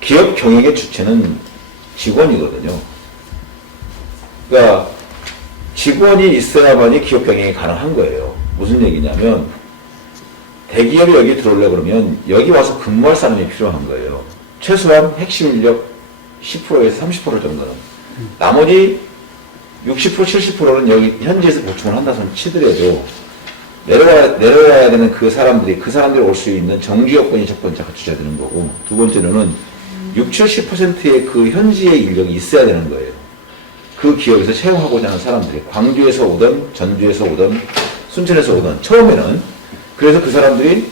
기업 경영의 주체는 직원이거든요. 그러니까 직원이 있어야만이 기업 경영이 가능한 거예요. 무슨 얘기냐면 대기업이 여기 들어오려고 그러면 여기 와서 근무할 사람이 필요한 거예요. 최소한 핵심 인력 10%에서 30% 정도는. 나머지 60%, 70%는 여기 현지에서 보충을 한다 손 치더라도 내려와야 되는 그 사람들이 올 수 있는 정규 여건이 첫 번째 갖춰져야 되는 거고, 두 번째로는 60, 70%의 그 현지의 인력이 있어야 되는 거예요. 그 기업에서 채용하고자 하는 사람들이 광주에서 오든 전주에서 오든 순천에서 오든 처음에는. 그래서 그 사람들이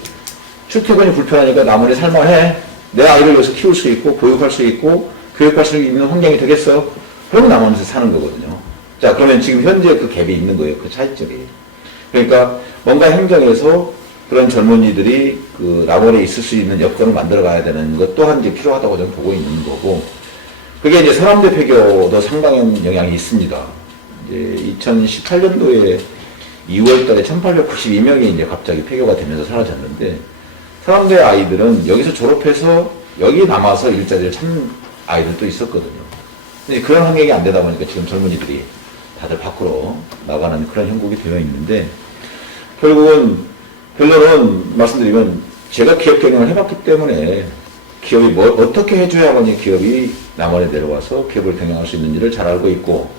출퇴근이 불편하니까 남원에 살만해. 내 아이를 여기서 키울 수 있고 보육할 수 있고 교육할 수 있는 환경이 되겠어. 그러면 남원에서 사는 거거든요. 자, 그러면 지금 현재 그 갭이 있는 거예요. 그 차이점이. 그러니까 뭔가 행정에서 그런 젊은이들이 그 남원에 있을 수 있는 여건을 만들어 가야 되는 것 또한 이제 필요하다고 저는 보고 있는 거고, 그게 이제 서남대 폐교도 상당한 영향이 있습니다. 이제 2018년도에 2월 달에 1892명이 이제 갑자기 폐교가 되면서 사라졌는데, 서남대 아이들은 여기서 졸업해서 여기 남아서 일자리를 찾는 아이들도 있었거든요. 근데 그런 환경이 안 되다 보니까 지금 젊은이들이 다들 밖으로 나가는 그런 형국이 되어 있는데, 결론은 말씀드리면 제가 기업 경영을 해봤기 때문에 기업이 어떻게 해줘야만이 기업이 남원에 내려와서 기업을 경영할 수 있는지를 잘 알고 있고,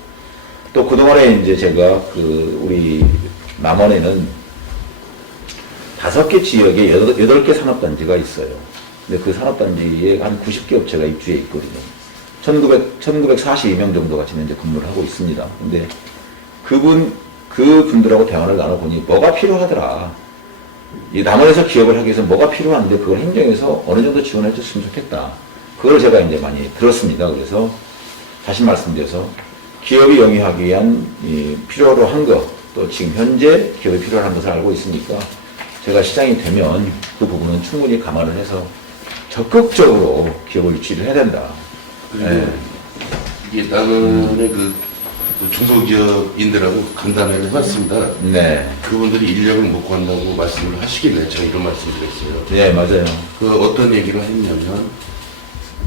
또 그동안에 이제 제가 우리 남원에는 5개 지역에 8개 산업단지가 있어요. 근데 그 산업단지에 한 90개 업체가 입주해 있거든요. 1942명 정도가 지금 현재 근무를 하고 있습니다. 근데 그분들하고 대화를 나눠보니 뭐가 필요하더라. 이 남원에서 기업을 하기 위해서 뭐가 필요한데 그걸 행정에서 어느 정도 지원해 줬으면 좋겠다. 그걸 제가 이제 많이 들었습니다. 그래서 다시 말씀드려서 기업이 영위하기 위한 필요로 한 것, 또 지금 현재 기업이 필요한 것을 알고 있으니까 제가 시장이 되면 그 부분은 충분히 감안을 해서 적극적으로 기업을 유치를 해야 된다. 그리고 네. 이게 남원의 그 중소기업인들하고 간담회를 해봤습니다. 네. 그분들이 인력을 못 구한다고 말씀을 하시길래 제가 이런 말씀을 드렸어요. 네, 맞아요. 어떤 얘기를 했냐면,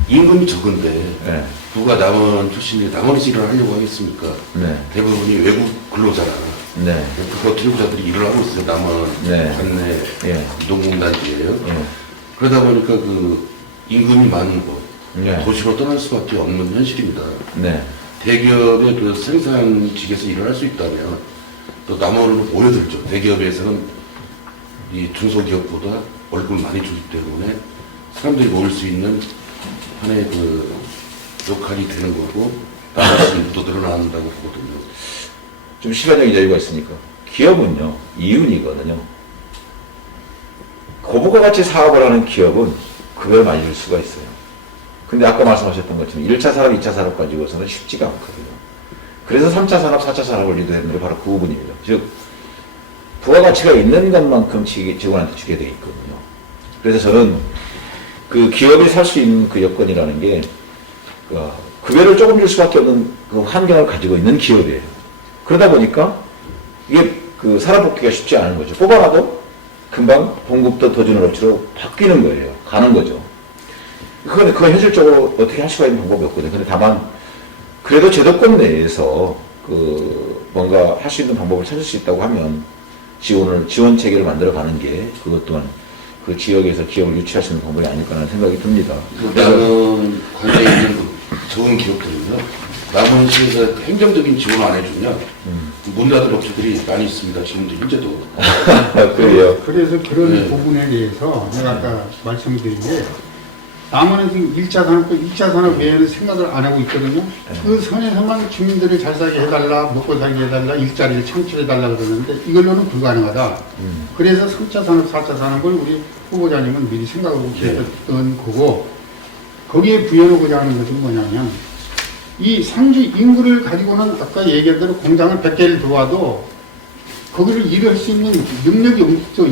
임금이 적은데, 네. 누가 남원 출신이 남원에서 일을 하려고 하겠습니까? 네. 대부분이 외국 근로자라. 네. 그 버티고자들이 일을 하고 있어요. 남원 네. 관내 예. 농공단지예요. 예. 그러다 보니까 임금이 많은 곳, 네. 도시로 떠날 수밖에 없는 현실입니다. 네. 대기업의 생산직에서 일을 할 수 있다면 또 남원으로 모여들죠. 대기업에서는 이 중소기업보다 월급을 많이 주기 때문에 사람들이 모일 수 있는 하나의 역할이 되는 거고, 남원 또 늘어난다고 보거든요. 좀 시간적인 여유가 있으니까. 기업은요, 이윤이거든요. 고부가 가치 사업을 하는 기업은 급여를 많이 줄 수가 있어요. 근데 아까 말씀하셨던 것처럼 1차 산업, 2차 산업 가지고서는 쉽지가 않거든요. 그래서 3차 산업, 4차 산업을 리드했는 게 바로 그 부분입니다. 즉, 부가가치가 있는 것만큼 직원한테 주게 되어 있거든요. 그래서 저는 그 기업이 살 수 있는 그 여건이라는 게, 급여를 조금 줄 수밖에 없는 그 환경을 가지고 있는 기업이에요. 그러다 보니까 이게 사람 뽑기가 쉽지 않은 거죠. 뽑아놔도 금방 공급도 더 주는 업체로 바뀌는 거예요. 가는 거죠. 그건 현실적으로 어떻게 할 수가 있는 방법이 없거든요. 근데 다만, 그래도 제도권 내에서 뭔가 할 수 있는 방법을 찾을 수 있다고 하면 지원 체계를 만들어 가는 게 그것 또한 그 지역에서 기업을 유치할 수 있는 방법이 아닐까 하는 생각이 듭니다. 남원 관내에 있는 좋은 기업들은요, 남원시에서 행정적인 지원을 안 해주냐, 문 닫은 업체들이 많이 있습니다. 지금도 현재도. 그래요. 그래서 그런 네. 부분에 대해서 내가 아까 말씀드린 게, 남원은 지금 1차 산업과 2차 산업 외에는 생각을 안 하고 있거든요. 그 선에서만 주민들을 잘 살게 해달라, 먹고 살게 해달라, 일자리를 창출해달라 그러는데 이걸로는 불가능하다. 그래서 3차 산업, 4차 산업을 우리 후보자님은 미리 생각하고 계셨던 거고, 거기에 부여하고자 하는 것은 뭐냐면, 이 상주 인구를 가지고는 아까 얘기한 대로 공장을 100개를 들어와도 거기를 일을 할 수 있는 능력이 없죠.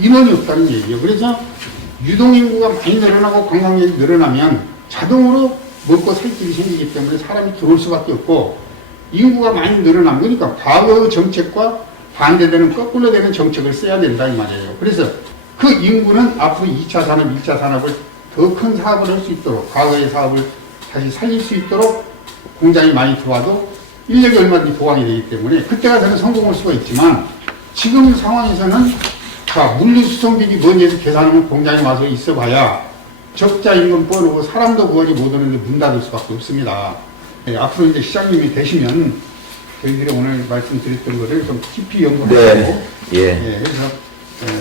인원이 없다는 얘기예요. 그래서 유동인구가 많이 늘어나고 관광객이 늘어나면 자동으로 먹고 살 길이 생기기 때문에 사람이 들어올 수밖에 없고, 인구가 많이 늘어나면, 그러니까 과거 정책과 반대되는 거꾸로 되는 정책을 써야 된다 이 말이에요. 그래서 그 인구는 앞으로 2차 산업, 1차 산업을 더 큰 사업을 할 수 있도록, 과거의 사업을 다시 살릴 수 있도록 공장이 많이 들어와도 인력이 얼마든지 보강이 되기 때문에 그때 가서는 성공할 수가 있지만, 지금 상황에서는 자, 물류수송비리 뭔지 해서 계산하면 공장에 와서 있어봐야 적자 임금 뻔하고 사람도 구하지 못하는데 문 닫을 수밖에 없습니다. 네, 앞으로 이제 시장님이 되시면 저희들이 오늘 말씀드렸던 거를 좀 깊이 연구하고 네. 예. 해서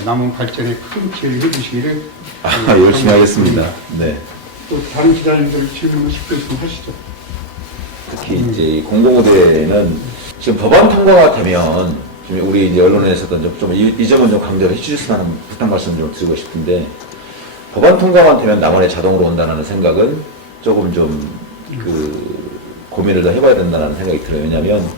남은 발전에 큰 기여를 해주시기를 열심히 하겠습니다. 네. 또 다른 기자님들 질문을 쉽게 좀 하시죠. 특히 이제 이 공공의대는 지금 법안 통과가 되면 지금 우리 이제 언론에서도 이 점은 좀 강조를 해주셨으면 하는 부탁 말씀을 좀 드리고 싶은데, 법안 통과만 되면 남원에 자동으로 온다는 생각은 조금 좀 고민을 더 해봐야 된다는 생각이 들어요. 왜냐하면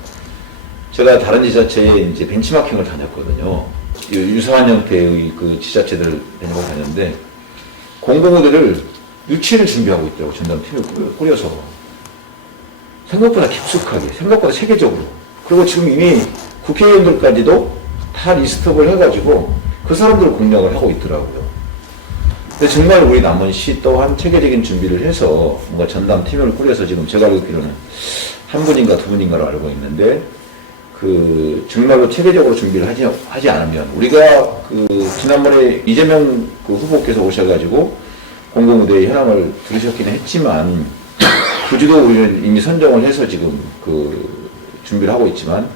제가 다른 지자체에 이제 벤치마킹을 다녔거든요. 유사한 형태의 그 지자체들을 다녔는데 공공의대를 유치를 준비하고 있더라고. 전담팀을 꾸려서 생각보다 깊숙하게, 생각보다 체계적으로. 그리고 지금 이미 국회의원들까지도 다 리스트업을 해가지고 그 사람들을 공략을 하고 있더라고요. 근데 정말 우리 남원시 또한 체계적인 준비를 해서 뭔가 전담팀을 꾸려서 지금 제가 알기로는 한 분인가 두 분인가로 알고 있는데, 그 정말로 체계적으로 준비를 하지 않으면, 우리가 지난번에 이재명 후보께서 오셔가지고 공공의대의 현황을 들으셨기는 했지만, 부지도 우리는 이미 선정을 해서 지금 준비를 하고 있지만,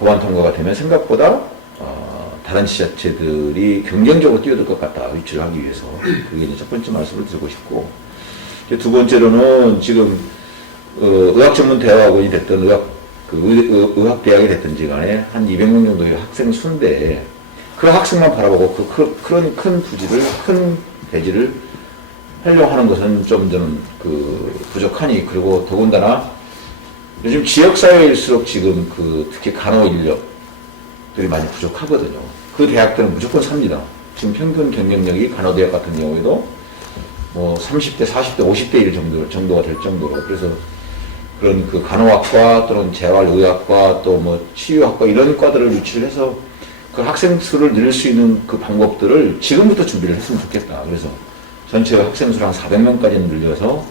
법안 통과가 되면 생각보다 다른 지자체들이 경쟁적으로 뛰어들 것 같다, 유치를 하기 위해서. 그게 이제 첫 번째 말씀을 드리고 싶고, 두 번째로는 지금 의학전문대학원이 됐던 의학대학이 됐든지 간에 한 200명 정도의 학생 수인데, 그 학생만 바라보고 그런 큰 부지를, 큰 대지를 하려고 하는 것은 좀 저는 부족하니, 그리고 더군다나 요즘 지역사회일수록 지금 특히 간호 인력들이 많이 부족하거든요. 그 대학들은 무조건 삽니다. 지금 평균 경쟁력이 간호대학 같은 경우에도 뭐 30대, 40대, 50대 1 정도가 될 정도로. 그래서 그런 간호학과 또는 재활의학과 또 뭐 치유학과 이런 과들을 유치를 해서 그 학생 수를 늘릴 수 있는 그 방법들을 지금부터 준비를 했으면 좋겠다. 그래서 전체 학생 수를 한 400명까지는 늘려서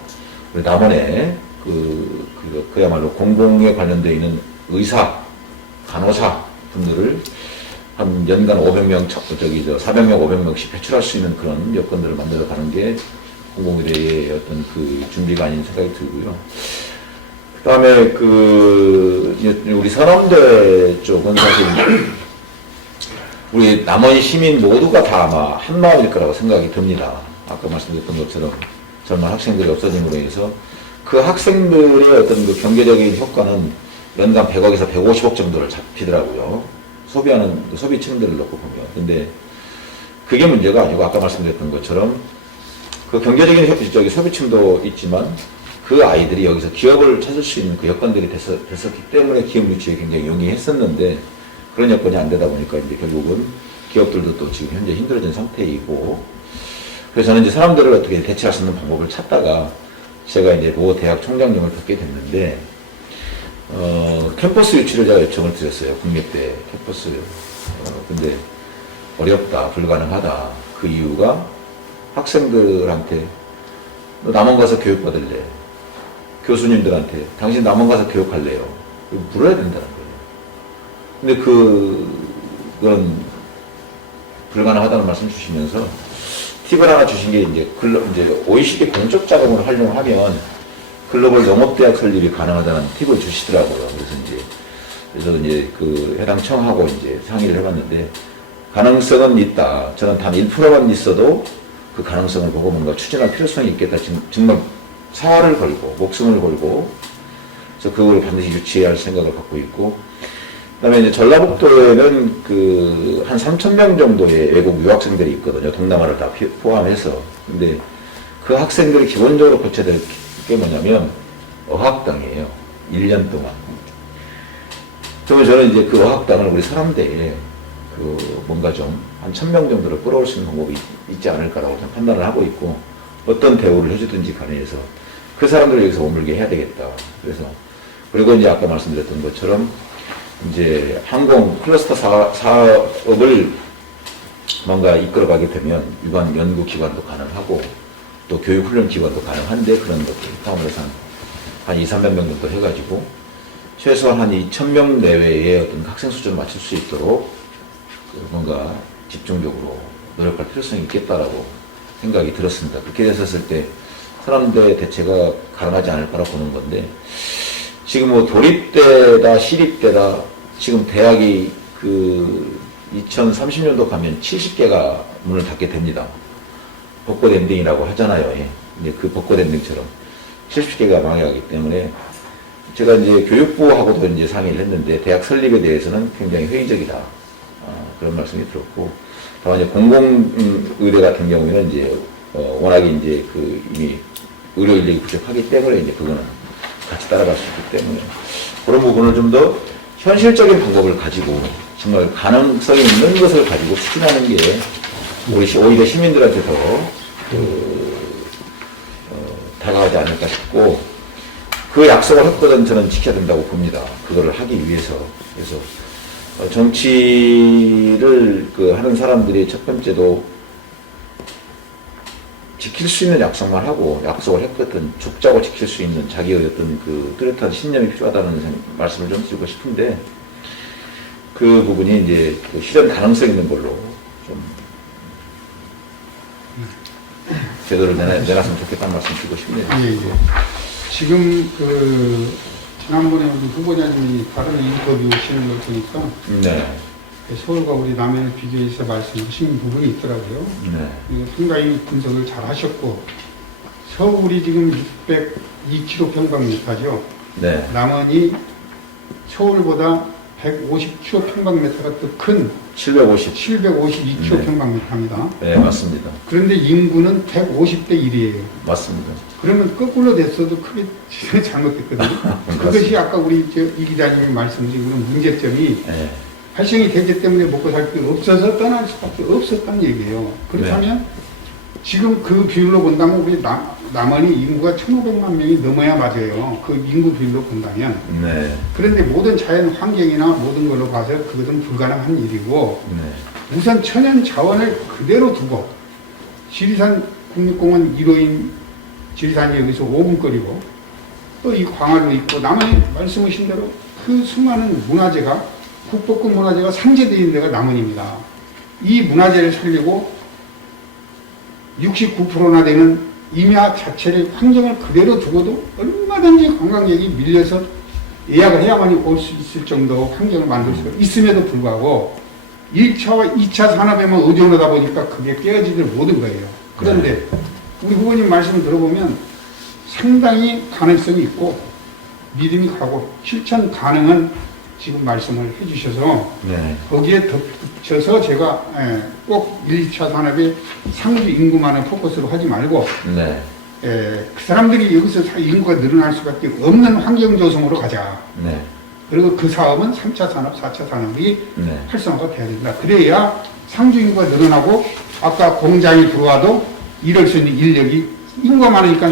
우리 남원에 그야말로 공공에 관련되어 있는 의사, 간호사 분들을 한 연간 500명, 400명, 500명씩 배출할 수 있는 그런 여건들을 만들어 가는 게 공공의대의 어떤 준비가 아닌 생각이 들고요. 그 다음에 우리 선험대 쪽은 사실 우리 남원 시민 모두가 다 아마 한 마음일 거라고 생각이 듭니다. 아까 말씀드렸던 것처럼 젊은 학생들이 없어짐으로 인해서 그 학생들의 어떤 경제적인 효과는 연간 100억에서 150억 정도를 잡히더라고요. 소비하는 소비층들을 놓고 보면. 근데 그게 문제가 아니고 아까 말씀드렸던 것처럼 그 경제적인 소비층도 있지만 그 아이들이 여기서 기업을 찾을 수 있는 그 여건들이 됐었기 때문에 기업 유치에 굉장히 용이했었는데, 그런 여건이 안 되다 보니까 이제 결국은 기업들도 또 지금 현재 힘들어진 상태이고, 그래서 저는 이제 사람들을 어떻게 대체할 수 있는 방법을 찾다가 제가 이제 모 대학 총장님을 뵙게 됐는데, 캠퍼스 유치를 제가 요청을 드렸어요. 국립대 캠퍼스. 근데 어렵다, 불가능하다. 그 이유가 학생들한테 너 남원 가서 교육받을래? 교수님들한테 당신 남원 가서 교육할래요? 물어야 된다는 거예요. 근데 그건 불가능하다는 말씀 주시면서 팁을 하나 주신 게 이제 OECD 공적 자금으로 활용하면 글로벌 농업대학 설립이 가능하다는 팁을 주시더라고요. 그래서 이제 해당 청하고 이제 상의를 해봤는데, 가능성은 있다. 저는 단 1%만 있어도 그 가능성을 보고 뭔가 추진할 필요성이 있겠다. 정말 사활을 걸고 목숨을 걸고 그래서 그걸 반드시 유치해야 할 생각을 갖고 있고, 그다음에 이제 전라북도에는 한 3,000명 정도의 외국 유학생들이 있거든요. 동남아를 다 포함해서. 근데 그 학생들이 기본적으로 거쳐야 될 게 뭐냐면 어학당이에요. 1년 동안. 그러면 저는 이제 그 어학당을 우리 서남대에 뭔가 좀 한 1000명 정도를 끌어올 수 있는 방법이 있지 않을까라고 저는 판단을 하고 있고, 어떤 대우를 해주든지 간에 해서 그 사람들을 여기서 머물게 해야 되겠다. 그래서, 그리고 이제 아까 말씀드렸던 것처럼 이제 항공 클러스터 사업을 뭔가 이끌어가게 되면 유관 연구기관도 가능하고 또 교육훈련기관도 가능한데, 그런 것들 포함해서 한 200~300명 정도 해가지고 최소한 한 2000명 내외의 어떤 학생 수준을 맞출 수 있도록 뭔가 집중적으로 노력할 필요성이 있겠다라고 생각이 들었습니다. 그렇게 됐었을 때 사람들의 대체가 가능하지 않을까라고 보는 건데, 지금 뭐 도립대다 시립대다 지금 대학이 2030년도 가면 70개가 문을 닫게 됩니다. 벚꽃 엔딩이라고 하잖아요. 예. 이제 그 벚꽃 엔딩처럼 70개가 망해가기 때문에 제가 이제 교육부하고도 이제 상의를 했는데, 대학 설립에 대해서는 굉장히 회의적이다. 그런 말씀이 들었고, 다만 이제 공공의대 같은 경우에는 이제 워낙에 이제 이미 의료 인력이 부족하기 때문에 이제 그거는 같이 따라갈 수 있기 때문에 그런 부분을 좀 더 현실적인 방법을 가지고 정말 가능성이 있는 것을 가지고 추진하는 게 오히려 시민들한테 더 다가가지 않을까 싶고, 그 약속을 했거든 저는 지켜야 된다고 봅니다. 그거를 하기 위해서. 그래서 정치를 하는 사람들이 첫 번째도 지킬 수 있는 약속만 하고, 약속을 했거든 죽자고 지킬 수 있는 자기의 어떤 뚜렷한 신념이 필요하다는 말씀을 좀 드리고 싶은데, 그 부분이 이제 실현 가능성 있는 걸로 좀 제도를 내놨으면 좋겠다는 말씀 드리고 싶네요. 예, 예. 지금 지난번에 우리 후보자님이 다른 인터뷰 하시는 걸 보니까 네. 서울과 우리 남해를 비교해서 말씀하신 부분이 있더라고요. 네. 상당히 분석을 잘 하셨고, 서울이 지금 602km평방미터죠. 네. 남원이 서울보다 150km평방미터가 더 큰 752km평방미터입니다. 네, 맞습니다. 그런데 인구는 150대 1이에요. 맞습니다. 그러면 거꾸로 됐어도 크게 잘못됐거든요. 그것이 아까 우리 이 기자님이 말씀드린 그런 문제점이 네. 발생이 되기 때문에 먹고 살 게 없어서 떠날 수밖에 없었다는 얘기예요. 그렇다면 네. 지금 그 비율로 본다면 우리 남한이 인구가 1,500만 명이 넘어야 맞아요. 그 인구 비율로 본다면. 네. 그런데 모든 자연 환경이나 모든 걸로 봐서 그것은 불가능한 일이고, 네. 우선 천연 자원을 그대로 두고, 지리산 국립공원 1호인 지리산이 여기서 5분 거리고, 또 이 광활로 있고, 남한이 말씀하신 대로 그 수많은 문화재가, 국보급 문화재가 산재되어 있는 데가 남원입니다. 이 문화재를 살리고 69%나 되는 임야 자체를 환경을 그대로 두고도 얼마든지 관광객이 밀려서 예약을 해야만이 올 수 있을 정도 환경을 만들 수가 있음에도 불구하고 1차와 2차 산업에만 의존하다 보니까 그게 깨어지질 못한 거예요. 그런데 우리 후보님 말씀을 들어보면 상당히 가능성이 있고 믿음이 가고 실천 가능한 지금 말씀을 해주셔서 네. 거기에 덧붙여서 제가 꼭 1, 2차 산업의 상주 인구만을 포커스로 하지 말고 네. 그 사람들이 여기서 인구가 늘어날 수밖에 없는 환경 조성으로 가자. 네. 그리고 그 사업은 3차 산업, 4차 산업이 네. 활성화가 돼야 된다. 그래야 상주 인구가 늘어나고 아까 공장이 들어와도 일할 수 있는 인력이 인구가 많으니까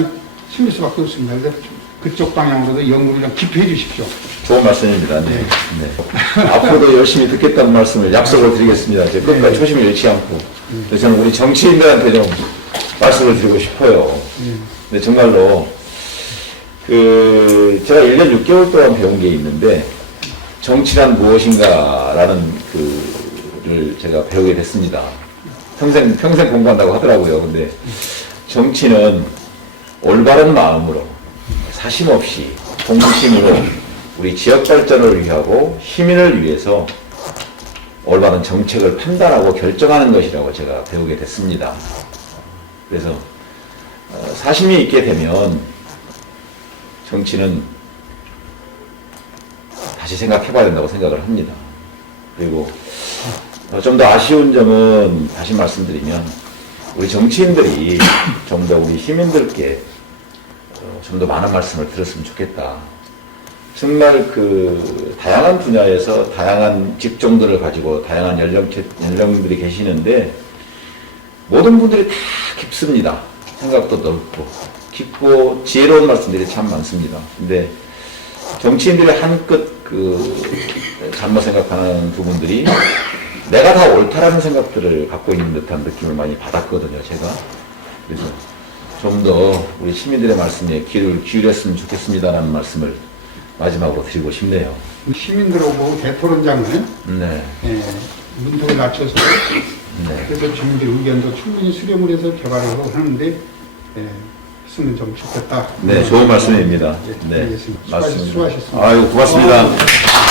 생길 수밖에 없습니다. 그래서 그쪽 방향으로도 연구를 좀 깊이 해주십시오. 좋은 말씀입니다. 네. 네. 네. 앞으로도 열심히 듣겠다는 말씀을 약속을 드리겠습니다. 제 끝까지 초심을 잃지 않고. 저는 우리 정치인들한테 좀 말씀을 드리고 싶어요. 근데 정말로, 제가 1년 6개월 동안 배운 게 있는데, 정치란 무엇인가라는 를 제가 배우게 됐습니다. 평생 공부한다고 하더라고요. 근데 정치는 올바른 마음으로, 사심 없이, 공심으로 우리 지역 발전을 위하고 시민을 위해서 올바른 정책을 판단하고 결정하는 것이라고 제가 배우게 됐습니다. 그래서 사심이 있게 되면 정치는 다시 생각해봐야 된다고 생각을 합니다. 그리고 좀 더 아쉬운 점은 다시 말씀드리면 우리 정치인들이 좀 더 우리 시민들께 좀 더 많은 말씀을 들었으면 좋겠다. 정말 그 다양한 분야에서 다양한 직종들을 가지고 다양한 연령들이 계시는데 모든 분들이 다 깊습니다. 생각도 넓고 깊고 지혜로운 말씀들이 참 많습니다. 근데 정치인들이 한껏 잘못 생각하는 부분들이 내가 다 옳다라는 생각들을 갖고 있는 듯한 느낌을 많이 받았거든요, 제가. 그래서 좀 더 우리 시민들의 말씀에 귀를 기울였으면 좋겠습니다라는 말씀을 마지막으로 드리고 싶네요. 시민들하고 대토론장은 네. 문턱을 낮춰서 네. 그래서 주민들 의견도 충분히 수렴을 해서 개발하고 하는데 했으면 좀 좋겠다. 네, 좋은 말씀입니다. 네. 알겠습니다. 수고하셨습니다. 아유, 고맙습니다.